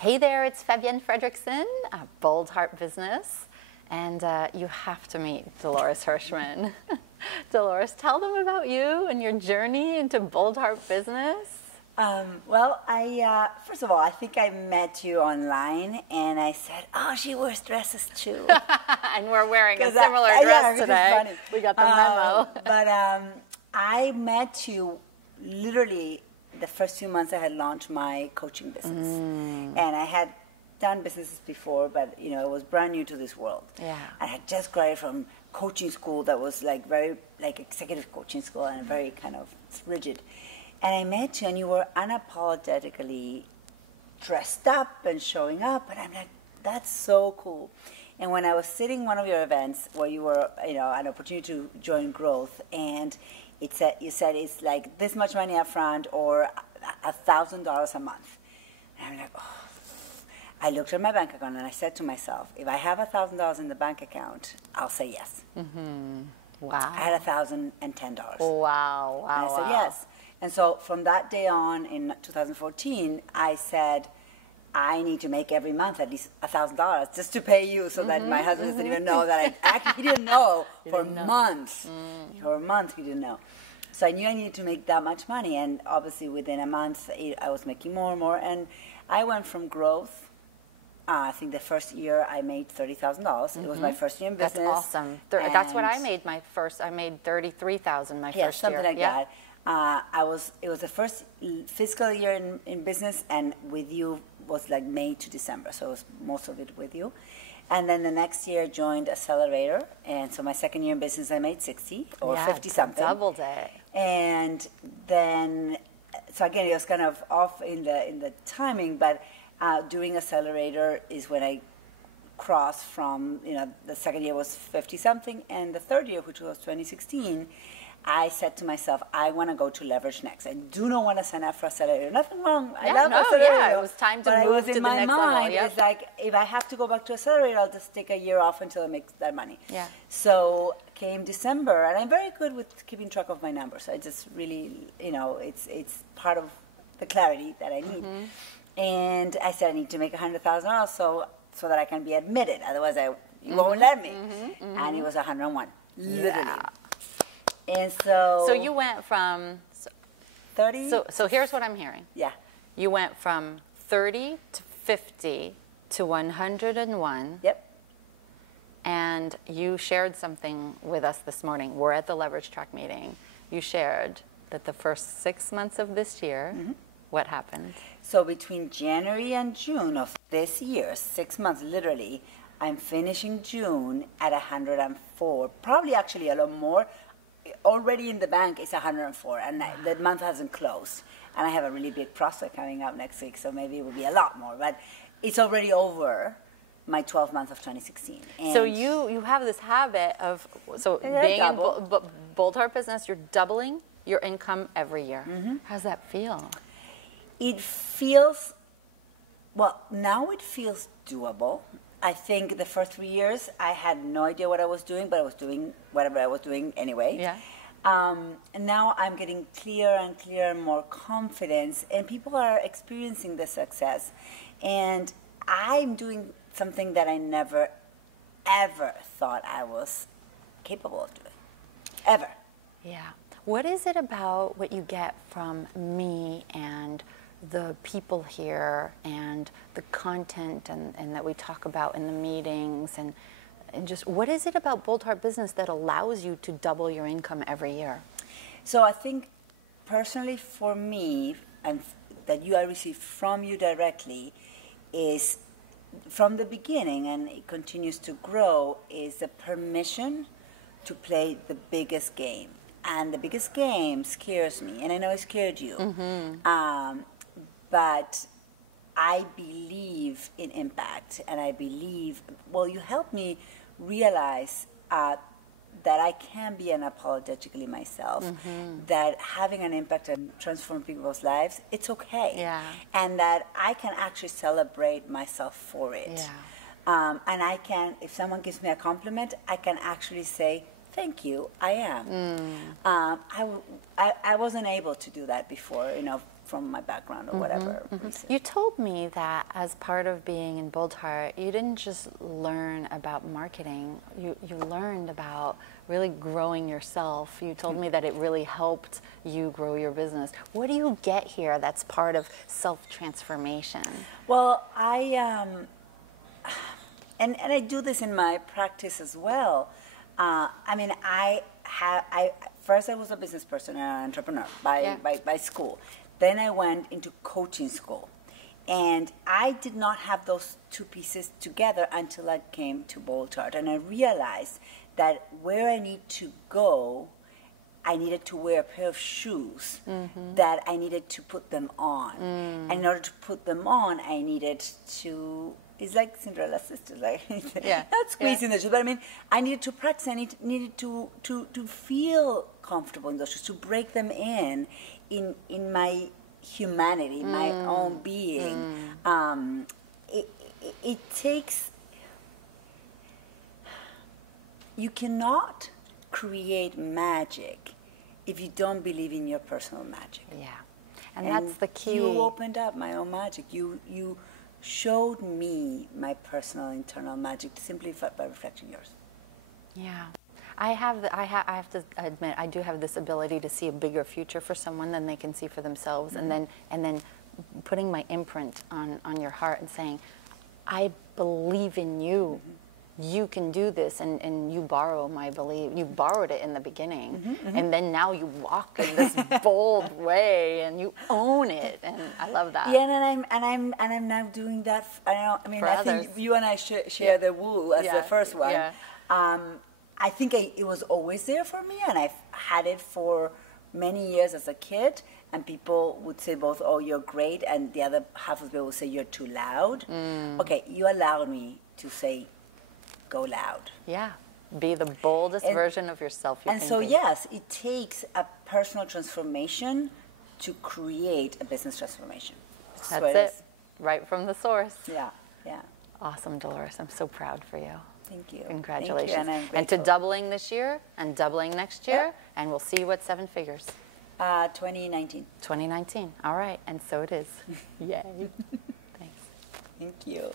Hey there, it's Fabienne Fredrickson, Boldheart Business, and you have to meet Dolores Hirschmann. Dolores, tell them about you and your journey into Boldheart Business. Well, first of all, I think I met you online, and I said, "Oh, she wears dresses too." And we're wearing a similar dress today. Funny. We got the memo. But I met you literally the first few months I had launched my coaching business, and I had done businesses before, but you know, it was brand new to this world. Yeah. I had just graduated from coaching school that was like very like executive coaching school and very kind of rigid. And I met you, and you were unapologetically dressed up and showing up, and I'm like, that's so cool. And when I was sitting in one of your events where you were, you know, an opportunity to join growth, and it said, you said it's like this much money up front or $1,000 a month. And I'm like, oh. I looked at my bank account and I said to myself, if I have $1,000 in the bank account, I'll say yes. Mm-hmm. Wow. I had $1,010. Wow. And I said yes. And so from that day on in 2014, I said, I need to make every month at least $1,000 just to pay you so that my husband doesn't even know that I actually didn't know for months. For a month he didn't know. So I knew I needed to make that much money, and obviously within a month I was making more and more, and I went from growth. I think the first year I made $30,000. It was my first year in business. That's awesome. That's what I made my first. I made $33,000 my first year. Something like that. It was the first fiscal year in business, and with you was like May to December, so it was most of it with you. And then the next year joined Accelerator, and so my second year in business I made 60 or 50 something. Doubled it. And then, so again, it was kind of off in the timing, but during Accelerator is when I crossed from, you know, the second year was 50 something, and the third year, which was 2016, I said to myself, I want to go to Leverage next. I do not want to sign up for Accelerator. Nothing wrong. I love Accelerator. Yeah, it was time to move to the next level. It's like, if I have to go back to Accelerator, I'll just take a year off until I make that money. Yeah. So came December, and I'm very good with keeping track of my numbers. I just really, you know, it's part of the clarity that I need. And I said I need to make $100,000 so that I can be admitted. Otherwise, you won't let me. And it was 101, literally. Yeah. And so you went from 30. So here's what I'm hearing. Yeah. You went from 30 to 50 to 101. Yep. And you shared something with us this morning. We're at the Leverage Track meeting. You shared that the first 6 months of this year, what happened? So between January and June of this year, 6 months literally, I'm finishing June at 104, probably actually a lot more. Already in the bank is 104, and the month hasn't closed. And I have a really big prospect coming up next week, so maybe it will be a lot more. But it's already over my 12 months of 2016. And so you have this habit of, being in Boldheart Business, you're doubling your income every year. How does that feel? It feels, well, now it feels doable. I think the first 3 years, I had no idea what I was doing, but I was doing whatever I was doing anyway. Yeah. And now I'm getting clearer and clearer, more confidence, and people are experiencing the success. And I'm doing something that I never, ever thought I was capable of doing. Ever. Yeah. What is it about what you get from me and the people here and the content and that we talk about in the meetings and just what is it about Boldheart Business that allows you to double your income every year? So I think personally for me, and that I received from you directly, is from the beginning, and it continues to grow, is the permission to play the biggest game. And the biggest game scares me, and I know it scared you. But I believe in impact, and I believe, well, you helped me realize that I can be unapologetically myself, that having an impact and transform people's lives, it's okay. Yeah. And that I can actually celebrate myself for it. Yeah. And I can, if someone gives me a compliment, I can actually say, thank you, I am. I wasn't able to do that before, you know, from my background or whatever reason. You told me that as part of being in Boldheart, you didn't just learn about marketing, you learned about really growing yourself. You told me that it really helped you grow your business. What do you get here that's part of self-transformation? Well, and I do this in my practice as well. I mean, first I was a business person and an entrepreneur by school. Then I went into coaching school. And I did not have those two pieces together until I came to Boldheart. And I realized that where I need to go, I needed to wear a pair of shoes that I needed to put them on. And in order to put them on, I needed to, it's like Cinderella's sister, like not squeezing the shoes, but I mean, I needed to practice. I needed to feel comfortable in those shoes, to break them in my humanity, my own being. It takes, you cannot create magic if you don't believe in your personal magic. Yeah, and that's the key. You opened up my own magic. You showed me my personal internal magic simply by reflecting yours. Yeah. I have to admit, I do have this ability to see a bigger future for someone than they can see for themselves, and then putting my imprint on your heart and saying, I believe in you. You can do this, and you borrow my belief. You borrowed it in the beginning, and then now you walk in this bold way, and you own it, and I love that. Yeah, and I'm now doing that. I think you and I share the woo as the first one. Yeah. I think it was always there for me, and I've had it for many years as a kid. And people would say both, "Oh, you're great," and the other half of the people would say, "You're too loud." Okay, you allowed me to say, "Go loud." Yeah, be the boldest version of yourself you can be. Yes, it takes a personal transformation to create a business transformation. That's it. Right from the source. Yeah. Awesome, Dolores. I'm so proud for you. Thank you. Congratulations. Thank you, and to doubling this year and doubling next year, and we'll see you at 7 figures. 2019. 2019. All right, and so it is. Yay. Thanks. Thank you.